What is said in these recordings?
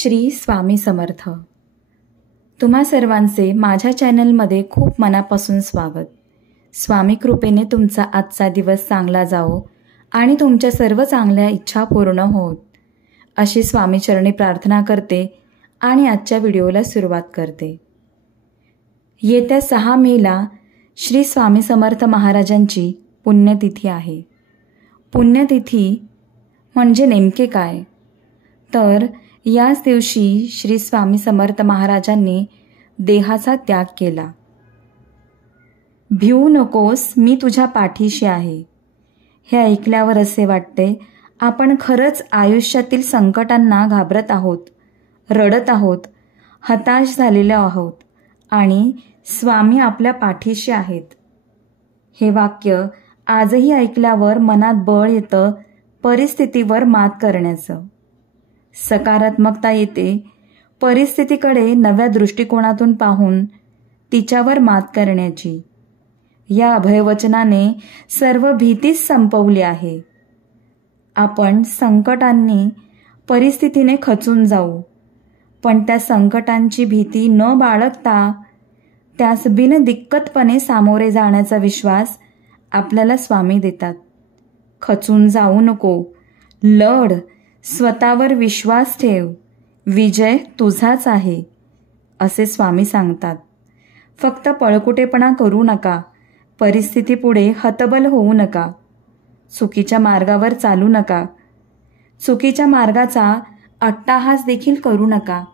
श्री स्वामी समर्थ. तुम्हा सर्वांचे माझ्या चॅनलमध्ये खूप मनापासून स्वागत. स्वामी कृपेने तुमचा आजचा दिवस चांगला जावो आणि तुमच्या सर्व चांगल्या इच्छा पूर्ण होत अशी स्वामीचरणी प्रार्थना करते आणि आजच्या व्हिडिओला सुरुवात करते. येत्या 6 मेला श्री स्वामी समर्थ महाराजांची पुण्यतिथी आहे. पुण्यतिथी म्हणजे नेमके काय? तर याच दिवशी श्री स्वामी समर्थ महाराजांनी देहाचा त्याग केला. भिवू नकोस, मी तुझ्या पाठीशी आहे. हे ऐकल्यावर असे वाटते आपण खरंच आयुष्यातील संकटांना घाबरत आहोत, रडत आहोत, हताश झालेलो आहोत आणि स्वामी आपल्या पाठीशी आहेत. हे वाक्य आजही ऐकल्यावर मनात बळ येतं परिस्थितीवर मात करण्याचं. सकारात्मकता येते. परिस्थितीकडे नव्या दृष्टिकोनातून पाहून तिच्यावर मात करण्याची. या अभयवचनाने सर्व भीतीच संपवली आहे. आपण संकटांनी परिस्थितीने खचून जाऊ, पण त्या संकटांची भीती न बाळगता त्यास बिनदिक्कतपणे सामोरे जाण्याचा विश्वास आपल्याला स्वामी देतात. खचून जाऊ नको, लढ, स्वतःवर विश्वास ठेव, विजय तुझाच आहे असे स्वामी सांगतात. फक्त पळकुटेपणा करू नका, परिस्थितीपुढे हतबल होऊ नका, चुकीच्या मार्गावर चालू नका, चुकीच्या मार्गाचा अट्टाहास देखील करू नका,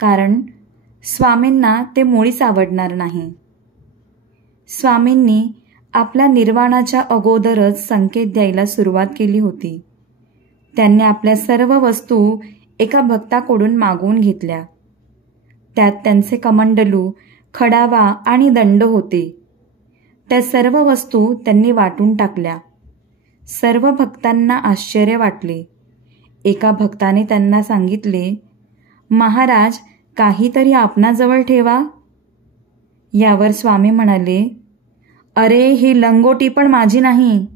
कारण स्वामींना ते मुळीच आवडणार नाही. स्वामींनी आपल्या निर्वाणाच्या अगोदरच संकेत द्यायला सुरुवात केली होती. त्यांनी आपल्या सर्व वस्तू एका भक्ताकडून मागवून घेतल्या. त्यात त्यांचे कमंडलू, खडावा आणि दंड होते. त्या सर्व वस्तू त्यांनी वाटून टाकल्या. सर्व भक्तांना आश्चर्य वाटले. एका भक्ताने त्यांना सांगितले, महाराज, काहीतरी आपणाजवळ ठेवा. यावर स्वामी म्हणाले, अरे, ही लंगोटी पण माझी नाही.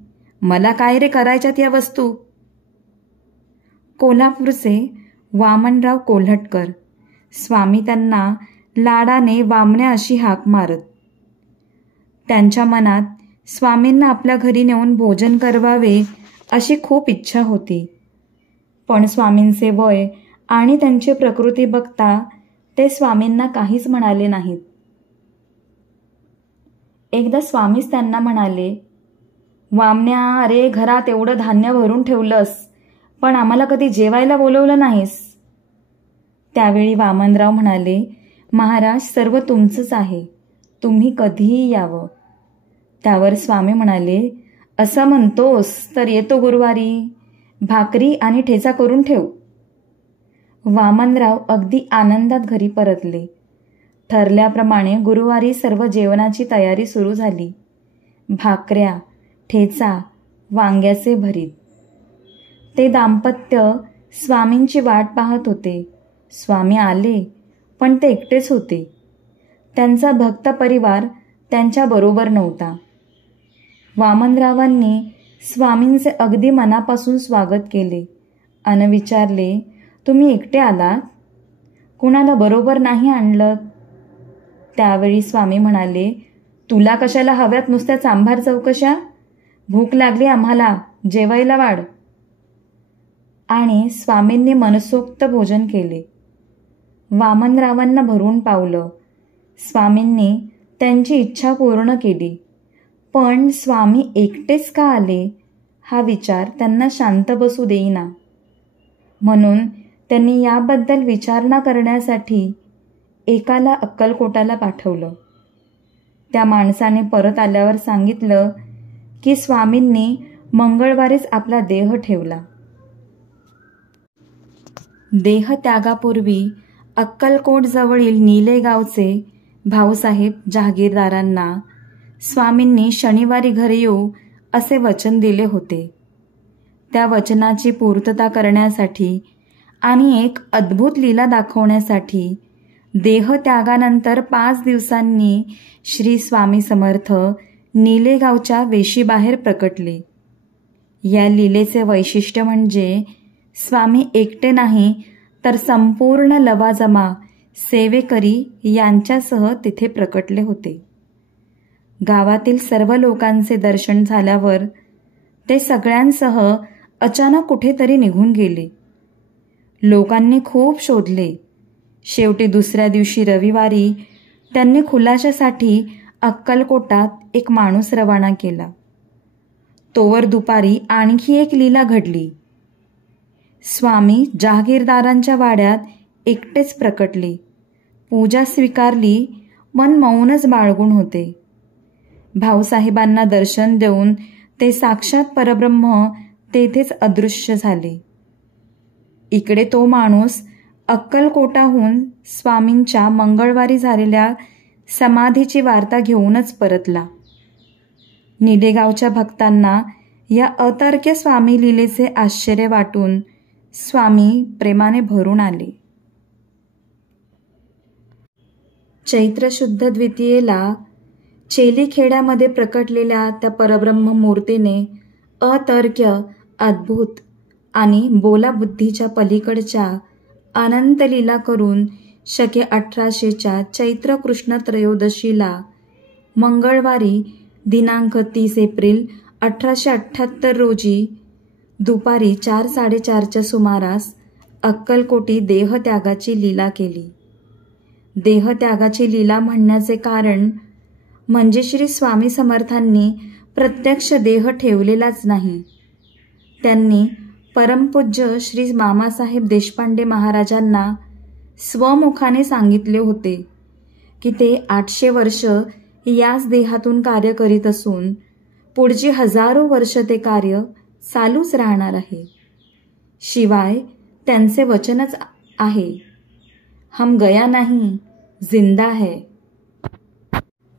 मला काय रे करायच्यात या वस्तू? कोल्हापूरचे वामनराव कोल्हटकर स्वामी त्यांना लाडाने वामण्या अशी हाक मारत. त्यांच्या मनात स्वामींना आपल्या घरी नेऊन भोजन करवावे अशी खूप इच्छा होती. पण स्वामींचे वय आणि त्यांची प्रकृती बघता ते स्वामींना काहीच म्हणाले नाहीत. एकदा स्वामीच त्यांना म्हणाले, वामण्या, अरे, घरात एवढं धान्य भरून ठेवलंस, पण आम्हाला कधी जेवायला बोलवलं नाहीस. त्यावेळी वामनराव म्हणाले, महाराज, सर्व तुमचंच आहे, तुम्ही कधीही यावं. त्यावर स्वामी म्हणाले, असं म्हणतोस तर येतो गुरुवारी. भाकरी आणि ठेचा करून ठेव. वामनराव अगदी आनंदात घरी परतले. ठरल्याप्रमाणे गुरुवारी सर्व जेवणाची तयारी सुरू झाली. भाकऱ्या, ठेचा, वांग्याचे भरीत. ते दाम्पत्य स्वामींची वाट पाहत होते. स्वामी आले, पण ते एकटेच होते. त्यांचा भक्त परिवार त्यांच्याबरोबर नव्हता. वामनरावांनी स्वामींचे अगदी मनापासून स्वागत केले आणि विचारले, तुम्ही एकटे आलात? कुणाला बरोबर नाही आणलं? त्यावेळी स्वामी म्हणाले, तुला कशाला हव्यात नुसत्या चांभार चौकशा? भूक लागली आम्हाला, जेवायला वाढ. आणि स्वामींनी मनसोक्त भोजन केले. वामनरावांना भरून पावलं. स्वामींनी त्यांची इच्छा पूर्ण केली. पण स्वामी एकटेच का आले हा विचार त्यांना शांत बसू देईना. म्हणून त्यांनी याबद्दल विचारणा करण्यासाठी एकाला अक्कलकोटाला पाठवलं. त्या माणसाने परत आल्यावर सांगितलं की स्वामींनी मंगळवारीच आपला देह ठेवला. देहत्यागापूर्वी अक्कलकोट जवळील निले गावचे भाऊसाहेब जहागीरदारांना स्वामींनी शनिवारी घरी येऊ असे वचन दिले होते. त्या वचनाची पूर्तता करण्यासाठी आणि एक अद्भुत लीला दाखवण्यासाठी देहत्यागानंतर 5 दिवसांनी श्री स्वामी समर्थ निलेगावच्या वेशीबाहेर प्रकटले. या लीलेचे वैशिष्ट्य म्हणजे स्वामी एकटे नाही तर संपूर्ण लवाजमा सेवेकरी यांच्यासह तिथे प्रकटले होते. गावातील सर्व लोकांचे दर्शन झाल्यावर ते सगळ्यांसह अचानक कुठेतरी निघून गेले. लोकांनी खूप शोधले. शेवटी दुसऱ्या दिवशी रविवारी त्यांनी खुलाशासाठी अक्कलकोटात एक माणूस रवाना केला. तोवर दुपारी आणखी एक लीला घडली. स्वामी जहागीरदारांच्या वाड्यात एकटेच प्रकटले. पूजा स्वीकारली, मन मौनच बाळगून होते. भाऊसाहेबांना दर्शन देऊन ते साक्षात परब्रह्म तेथेच अदृश्य झाले. इकडे तो माणूस अक्कलकोटाहून स्वामींच्या मंगळवारी झालेल्या समाधीची वार्ता घेऊनच परतला. निडेगावच्या भक्तांना या अतर्क्य स्वामी लीलेचे आश्चर्य वाटून स्वामी प्रेमाने भरून आले. चैत्र शुद्ध द्वितीयेला चेलीखेड्यामध्ये प्रकटलेल्या त्या परब्रह्म मूर्तीने अतर्क्य, अद्भुत आणि बोलाबुद्धीच्या पलीकडच्या अनंत लीला करून शके 1800च्या चैत्र कृष्ण त्रयोदशीला मंगळवारी दिनांक 30 एप्रिल 1878 रोजी दुपारी 4-4:30च्या सुमारास अक्कलकोटी देहत्यागाची लीला केली. देहत्यागाची लीला म्हणण्याचे कारण म्हणजे श्री स्वामी समर्थांनी प्रत्यक्ष देह ठेवलेलाच नाही. त्यांनी परमपूज्य श्री मामासाहेब देशपांडे महाराजांना स्वमुखाने सांगितले होते की ते 800 वर्ष याच देहातून कार्य करीत असून पुढची हजारो वर्ष ते कार्य चालूच राहणार आहे. शिवाय त्यांचे वचनच आहे, हम गया नहीं, जिंदा है.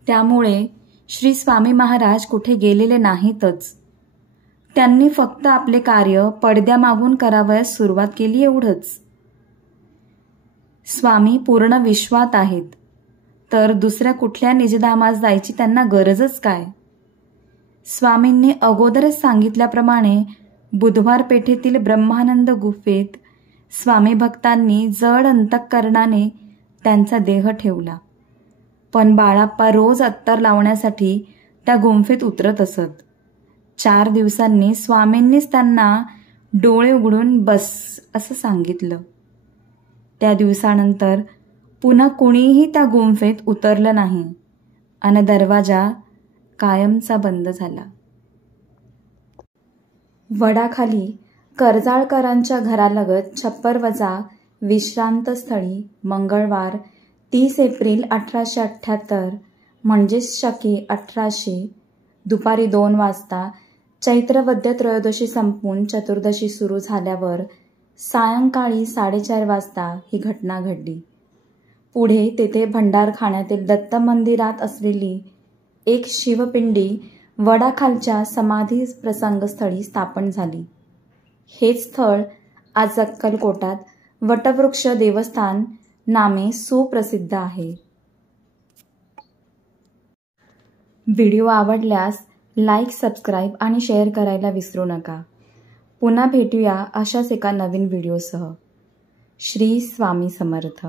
त्यामुळे श्री स्वामी महाराज कुठे गेलेले नाहीतच. त्यांनी फक्त आपले कार्य पडद्यामागून करावयास सुरुवात केली, एवढंच. स्वामी पूर्ण विश्वात आहेत, तर दुसऱ्या कुठल्या निजधामास जायची त्यांना गरजच काय? स्वामींनी अगोदरच सांगितल्याप्रमाणे बुधवार पेठेतील ब्रह्मानंद गुफेत स्वामी भक्तांनी जड अंतःकरणाने त्यांचा देह ठेवला. पण बाळाप्पा रोज अत्तर लावण्यासाठी त्या गुंफेत उतरत असत. 4 दिवसांनी स्वामींनीच त्यांना डोळे उघडून बस असं सांगितलं. त्या दिवसानंतर पुन्हा कुणीही त्या गुंफेत उतरलं नाही आणि दरवाजा कायमचा बंद झाला. वडाखाली कर्जाळकरांच्या घरालगत छप्परवजा विश्रांतस्थळी मंगळवार 30 एप्रिल 1878 म्हणजेच शके 1800 दुपारी 2 वाजता चैत्रवद्य त्रयोदशी संपून चतुर्दशी सुरू झाल्यावर सायंकाळी 4:30 वाजता ही घटना घडली. पुढे तेथे भंडारखाण्यातील दत्त मंदिरात असलेली एक शिवपिंडी वडाखालच्या समाधी प्रसंगस्थळी स्थापन झाली. हेच स्थळ आज अक्कलकोटात वटवृक्ष देवस्थान नामे सुप्रसिद्ध आहे. व्हिडिओ आवडल्यास लाईक, सबस्क्राईब आणि शेअर करायला विसरू नका. पुन्हा भेटूया अशाच एका नवीन व्हिडिओसह. श्री स्वामी समर्थ.